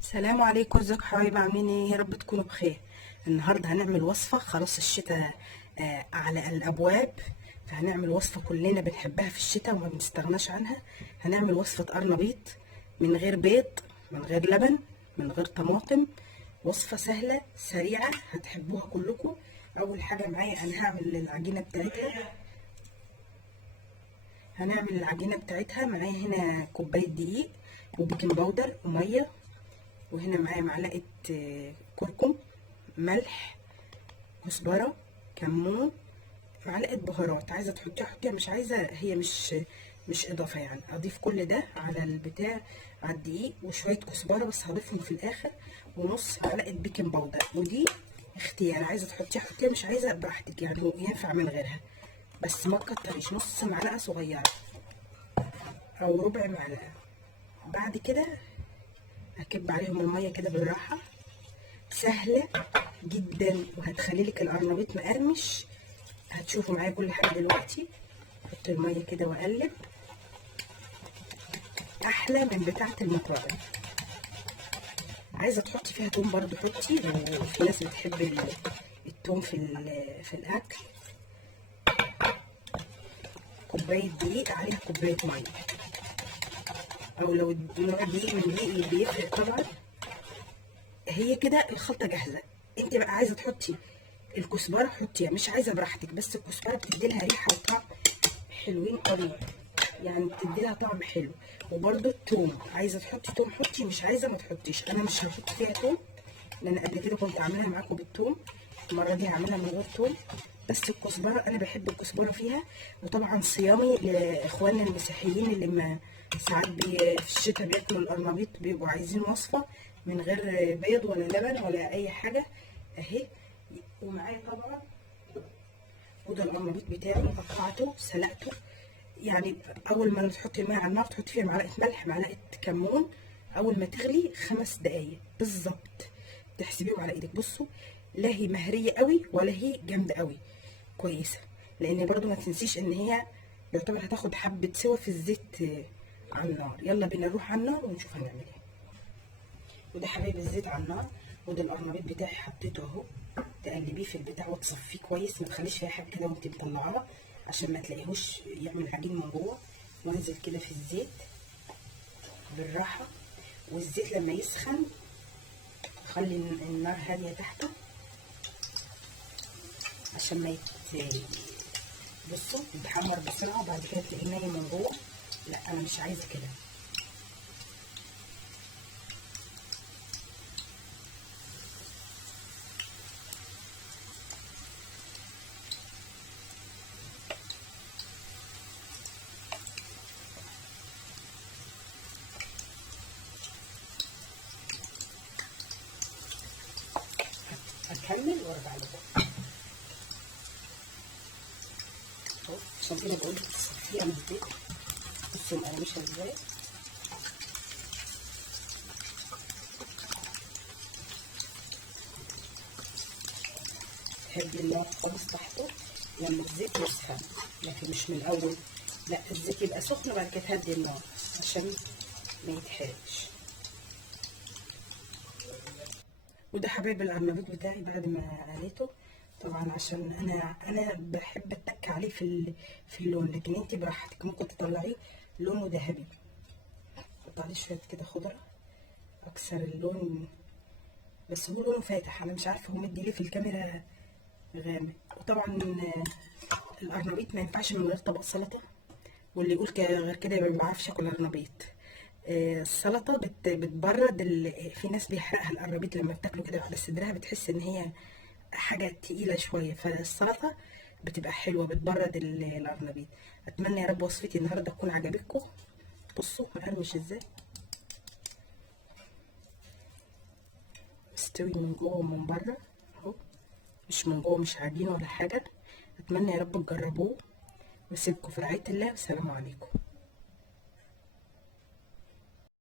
السلام عليكم، ازيكم حبايبي؟ عاملين ايه؟ يا رب تكونوا بخير. النهارده هنعمل وصفه، خلاص الشتاء على الابواب، فهنعمل وصفه كلنا بنحبها في الشتاء وما بنستغناش عنها. هنعمل وصفه قرنبيط من غير بيض، من غير لبن، من غير طماطم. وصفه سهله سريعه هتحبوها كلكم. اول حاجه معايا انا هعمل العجينه بتاعتها. معايا هنا كوبايه دقيق وبيكنج باودر وميه، وهنا معايا معلقه كركم، ملح، كزبره، كمون، معلقه بهارات. عايزه تحطيها حطيها، مش عايزه هي مش اضافه يعني. اضيف كل ده على البتاع، على الدقيق، وشويه كزبره بس هضيفهم في الاخر، ونص معلقه بيكنج باودر. ودي اختيار، عايزه تحطيها حطيها، مش عايزه براحتك يعني، ينفع من غيرها بس ما تكتريش، نص معلقه صغيره او ربع معلقه. بعد كده هكب عليهم الميه كده بالراحه. سهله جدا وهتخلي لك القرنبيط مقرمش. هتشوفوا معايا كل حاجه دلوقتي. احط الميه كده واقلب، احلى من بتاعه المطاعم. عايزه تحطي فيها توم برضو حطي، لو في ناس بتحب التوم في الاكل. كوبايه دقيق عليها كوبايه ميه، او لو نوع دقيق من دقيق اللي بيفرق طبعا. هي كده الخلطه جاهزه. انت بقى عايزه تحطي الكزبره حطيها، مش عايزه براحتك، بس الكزبره بتدي لها ريحه وطعم حلوين قوي، يعني بتدي لها طعم حلو. وبرده الثوم، عايزه تحطي ثوم حطي، مش عايزه ما تحطيش. انا مش هحط فيها ثوم لان قبل كده كنت عاملها معاكم بالثوم، المره دي هعملها من غير ثوم. بس الكزبره انا بحب الكزبره فيها. وطبعا صيامي لاخواننا المسيحيين اللي ما ساعات في الشتاء بياكلوا القرنبيط، بيبقوا عايزين وصفه من غير بيض ولا لبن ولا اي حاجه اهي. ومعايا طبعا وده القرنبيط بتاعي، قطعته سلقته. يعني اول ما تحطي الميه على النار تحطي فيها معلقه ملح، معلقه كمون. اول ما تغلي 5 دقايق بالظبط تحسبيهم على ايدك. بصوا، لا هي مهريه قوي ولا هي جامده قوي، كويسه. لان برضو ما تنسيش ان هي يعتبر هتاخد حبه سوا في الزيت على النار. يلا بينا نروح على النار ونشوف هنعمل ايه. وده حبايب الزيت على النار، وده القرنبيط بتاعي حطيته اهو. تقلبيه في البتاع وتصفيه كويس، ما تخليش فيها حاجه كده وانت مطلعاه عشان ما تلاقيهوش يعمل عجين من جوه. وانزل كده في الزيت بالراحه، والزيت لما يسخن خلي النار هاديه تحته عشان ما بصوا يتحمر بسرعه، وبعد كده تلاقيه نايم من جوه. لا انا مش عايزه كده. هكمل وارجع لكم اهو، عشان كده بقول لك تصفيها من الزيت. بصوا مقرمشه ازاي. هدي النار خالص تحته لما الزيت يسخن، لكن مش من الاول. لا، الزيت يبقى سخن وبعد كده تهدي النار عشان ما يتحرقش. وده حبايب القرنبيط بتاعي بعد ما قليته. طبعا عشان انا بحب اتك عليه في اللون، لكن انت براحتك ممكن تطلعيه لونه ذهبي. حط عليه شويه كده خضره اكسر اللون، بس هو لونه فاتح، انا مش عارفه هو مدي ليه في الكاميرا غامق. وطبعا القرنبيط ما ينفعش من غير طبق سلطه، واللي يقول غير كده يبقى ما بيعرفش ياكل قرنبيط. السلطه بتبرد في ناس بيحرقها القرنبيط لما بتاكله كده على صدرها، بتحس ان هي حاجه تقيله شويه، فالسلطه بتبقى حلوه بتبرد القرنبيط. اتمنى يا رب وصفتي النهارده تكون عجبتكم. بصوا مقرمش ازاي، مستوي من جوه ومن بره اهو، مش من جوه مش عجينه ولا حاجه. اتمنى يا رب تجربوه، واسيبكم في رعايه الله، والسلام عليكم.